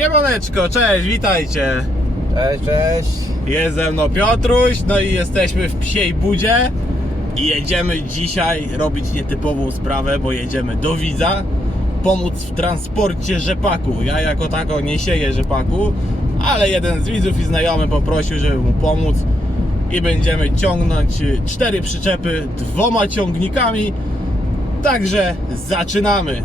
Siemaneczko, cześć, witajcie. Cześć, cześć. Jest ze mną Piotruś, no i jesteśmy w Psiej Budzie i jedziemy dzisiaj robić nietypową sprawę, bo jedziemy do Widza pomóc w transporcie rzepaku. Ja jako tako nie sieję rzepaku, ale jeden z widzów i znajomy poprosił, żeby mu pomóc i będziemy ciągnąć cztery przyczepy dwoma ciągnikami. Także zaczynamy.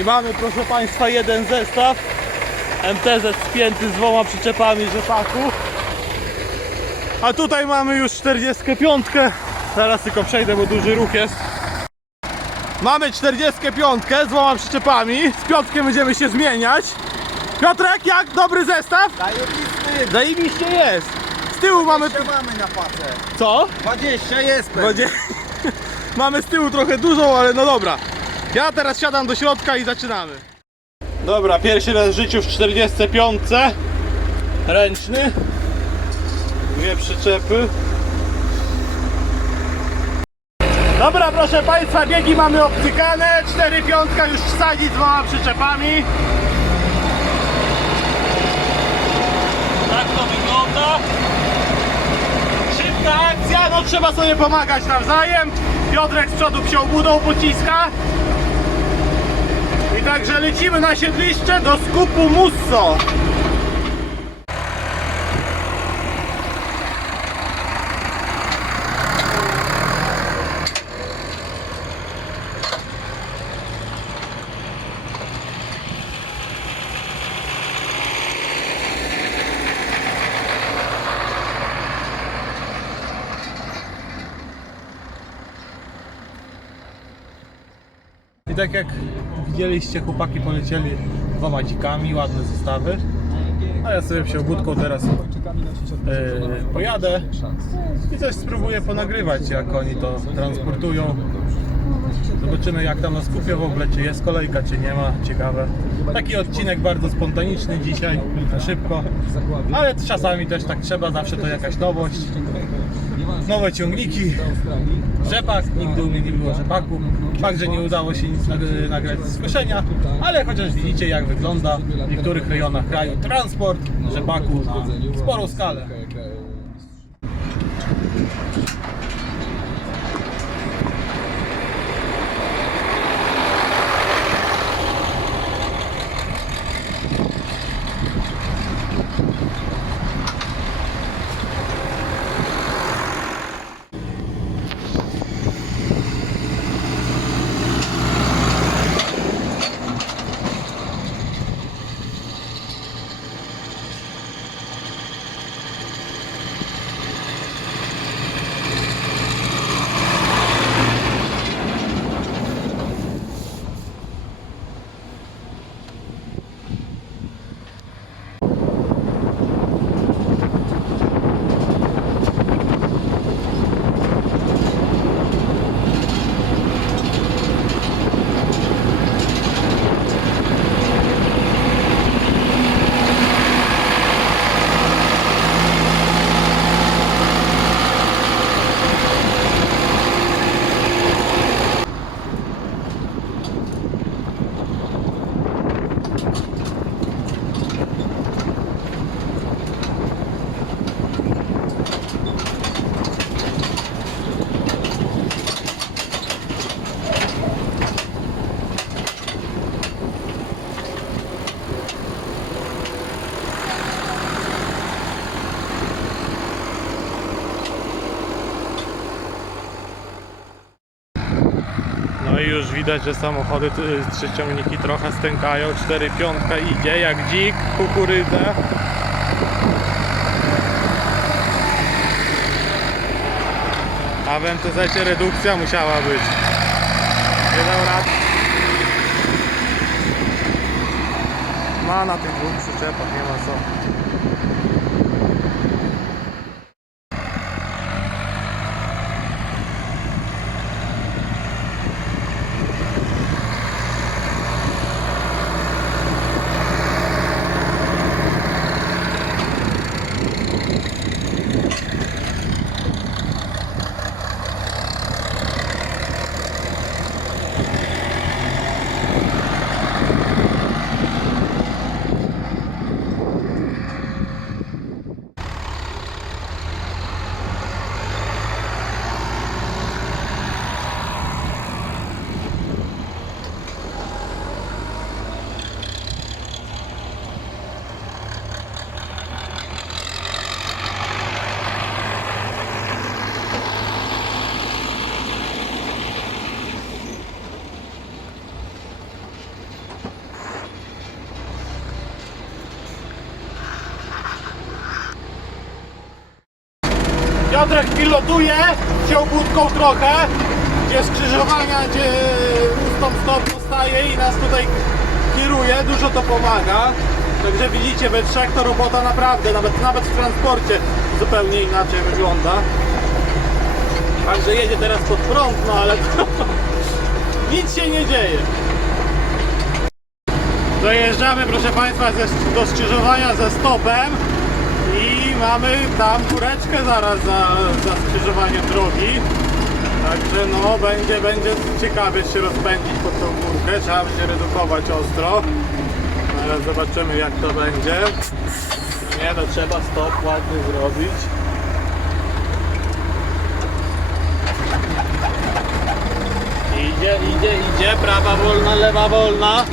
I mamy proszę Państwa jeden zestaw MTZ spięty z dwoma przyczepami rzepaku A tutaj mamy już 45 Zaraz tylko przejdę, bo duży ruch jest Mamy 45 z dwoma przyczepami Z Piotrkiem będziemy się zmieniać Piotrek, jak? Dobry zestaw? Zajebisty. Zajebiście jest Z tyłu mamy... mamy na pacę. Co? 20 jest Będzie... Mamy z tyłu trochę dużą, ale no dobra. Ja teraz siadam do środka i zaczynamy. Dobra, pierwszy raz w życiu w 45. Ręczny. Dwie przyczepy. Dobra, proszę Państwa, biegi mamy obcykane. 4 piątka już sadzi z dwoma przyczepami. Tak to wygląda. Szybka akcja, no trzeba sobie pomagać nawzajem. Piotrek z przodu psią budą pociska. I także lecimy na siedliще do skupu Musso. I tak jak widzieliście, chłopaki polecieli dwoma dzikami, ładne zestawy. A ja sobie budką teraz e, pojadę i coś spróbuję ponagrywać, jak oni to transportują. Zobaczymy jak tam na skupie w ogóle, czy jest kolejka, czy nie ma, ciekawe. Taki odcinek bardzo spontaniczny dzisiaj, szybko, ale czasami też tak trzeba, zawsze to jakaś nowość. Nowe ciągniki, rzepak, nigdy u mnie nie było rzepaku. Fakt, że nie udało się nic nag- nagrać z koszenia, ale chociaż widzicie jak wygląda w niektórych rejonach kraju transport rzepaku na sporą skalę. No i już widać, że samochody, y, trzy ciągniki trochę stękają, 4 piątka idzie jak dzik, kukurydza. A w MTZ redukcja musiała być. Nie dał rad. Ma na tych dwóch przyczepach, nie ma co. Piotrek pilotuje, ciął budką trochę, gdzie skrzyżowania, gdzie ustąp stop zostaje i nas tutaj kieruje, dużo to pomaga. Także widzicie, we trzech to robota naprawdę, nawet, nawet w transporcie zupełnie inaczej wygląda. Także jedzie teraz pod prąd, no ale to, nic się nie dzieje. Dojeżdżamy, proszę Państwa, ze, do skrzyżowania ze stopem mamy tam góreczkę zaraz za, za skrzyżowaniem drogi. Także no, będzie, będzie ciekawie się rozpędzić pod tą górkę, trzeba będzie redukować ostro. Zaraz zobaczymy jak to będzie. No Nie, to trzeba stop ładnie zrobić. Idzie, idzie, idzie, prawa wolna, lewa wolna.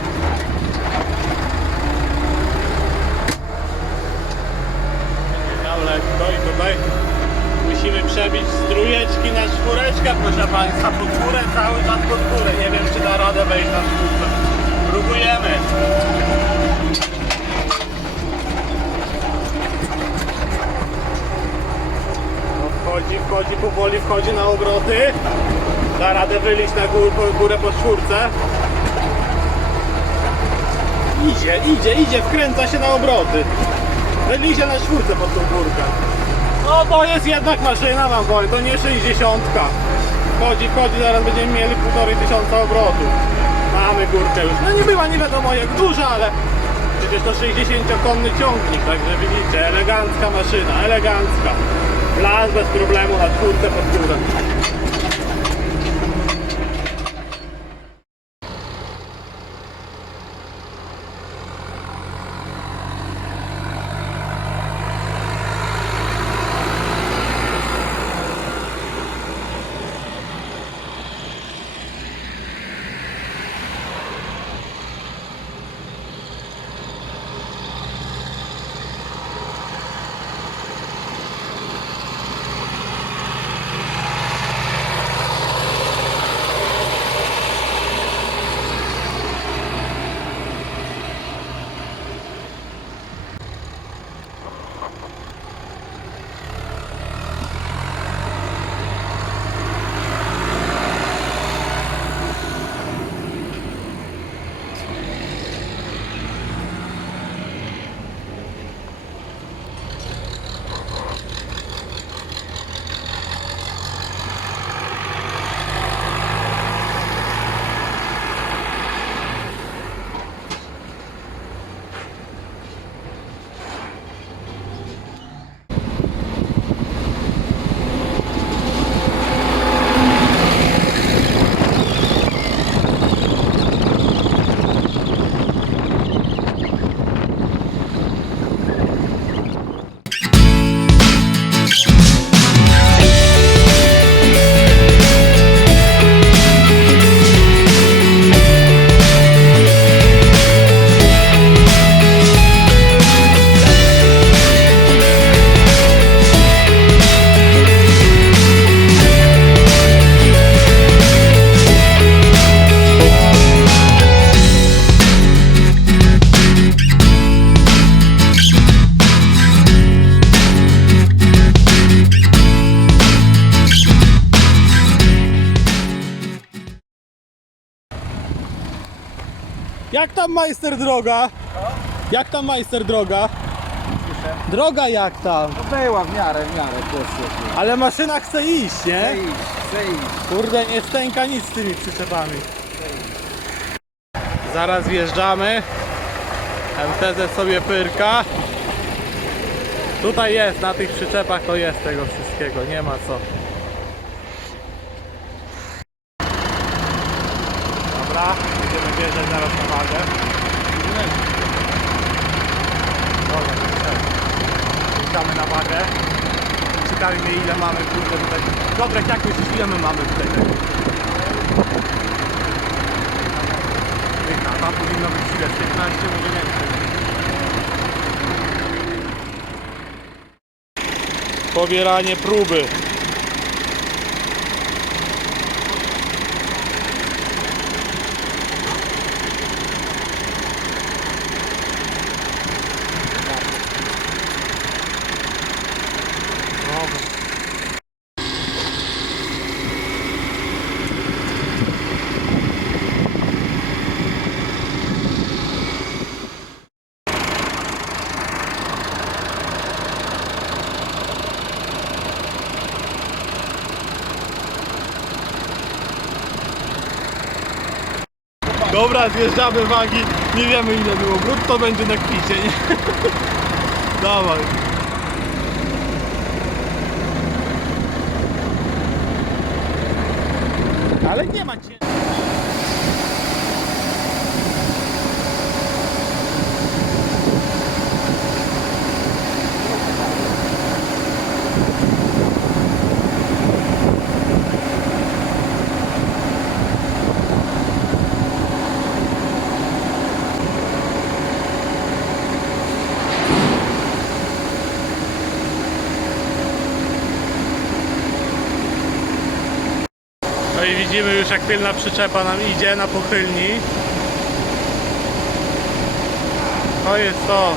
Lekko i tutaj musimy przebić z trójeczki na czwóreczkę, proszę Państwa, pod górę, cały czas pod górę. Nie wiem, czy da radę wejść na czwórkę. Próbujemy. Wchodzi, wchodzi, powoli wchodzi na obroty. Da radę wylić na górę, po, górę po czwórce. Idzie, idzie, idzie, wkręca się na obroty. Wylizie na czwórce pod tą górkę. No to jest jednak maszyna wam powiem, to nie 60. Wchodzi, wchodzi, zaraz będziemy mieli półtorej tysiąca obrotów. Mamy górkę już. No nie była nie wiadomo jak duża, ale przecież to 60-konny ciągnik, także widzicie, elegancka maszyna, elegancka. Las bez problemu na czwórce pod górę. Tam majster droga? Jak tam majster droga? Droga jak tam? No była w miarę, w miarę też Ale maszyna chce iść, nie? Chcę iść, chcę iść. Kurde, nie stęka nic z tymi przyczepami. Zaraz wjeżdżamy. MTZ sobie pyrka. Tutaj jest, na tych przyczepach to jest tego wszystkiego, nie ma co. Dobra, będziemy wjeżdżać zaraz na wagę. Dobra, Czekamy na wagę. Ciekawi mnie ile mamy kurde tutaj. Piotrek, jak myślisz ile my mamy tutaj tego? Tam powinno być ile? 15 może więcej. Pobieranie próby. Dobra. Dobra, zjeżdżamy wagi. Nie wiemy ile było. Brutto będzie na kwicie? Dawaj. Ale nie ma cię. No i widzimy już jak tylna przyczepa nam idzie na pochylni. To jest to.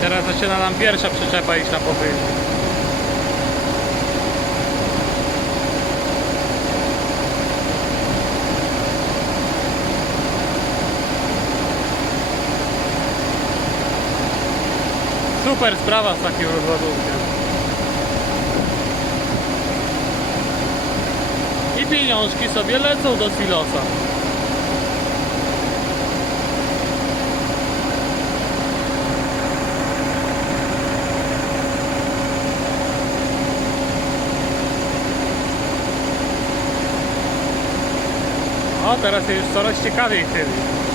Teraz zaczyna nam pierwsza przyczepa iść na pochylni. Super sprawa z takim rozładunkiem. I pieniążki sobie lecą do silosa. O, teraz jest coraz ciekawiej chyba.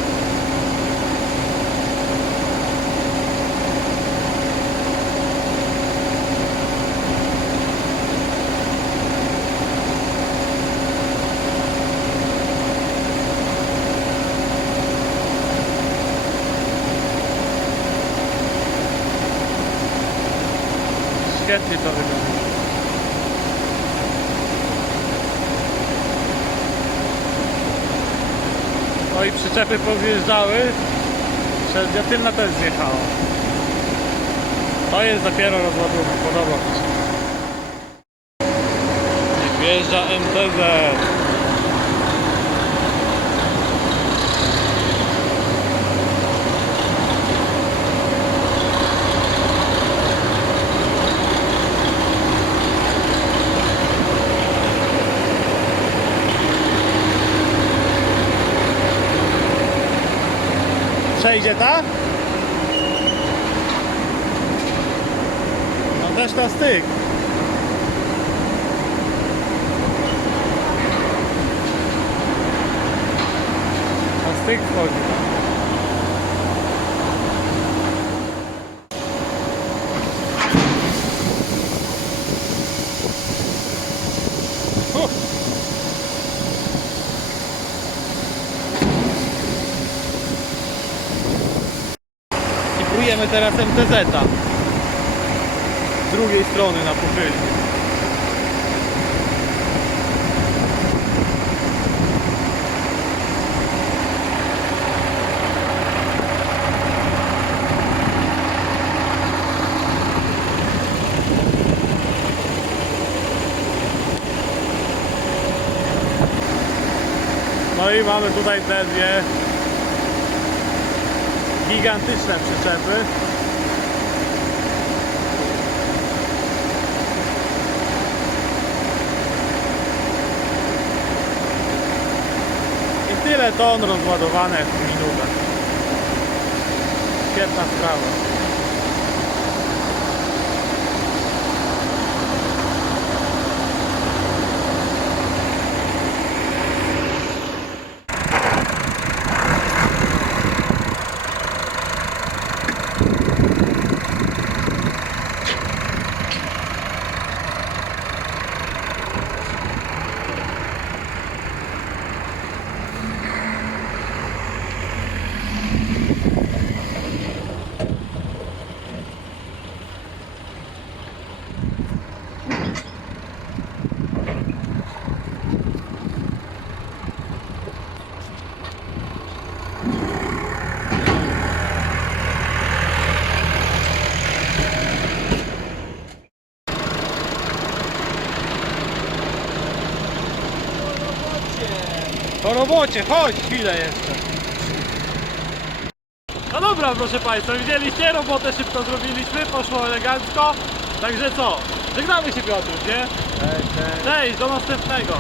Świetnie to wygląda. No i przyczepy powjeżdżały. Przednia tylna też zjechała. To jest dopiero rozładunek, podoba mi się. Wjeżdża MTZ. Przejdzie ta? No też na styk. Na styk wchodzi. Uff. Próbujemy teraz MTZ-a. Z drugiej strony na pochylni. No i mamy tutaj te dwie gigantyczne przyczepy. I tyle ton rozładowane w minutę. Świetna sprawa. Robocie, chodź chwilę jeszcze. No dobra, proszę Państwa, widzieliście, robotę szybko zrobiliśmy, poszło elegancko. Także co? Żegnamy się Piotr, nie? Cześć, do następnego.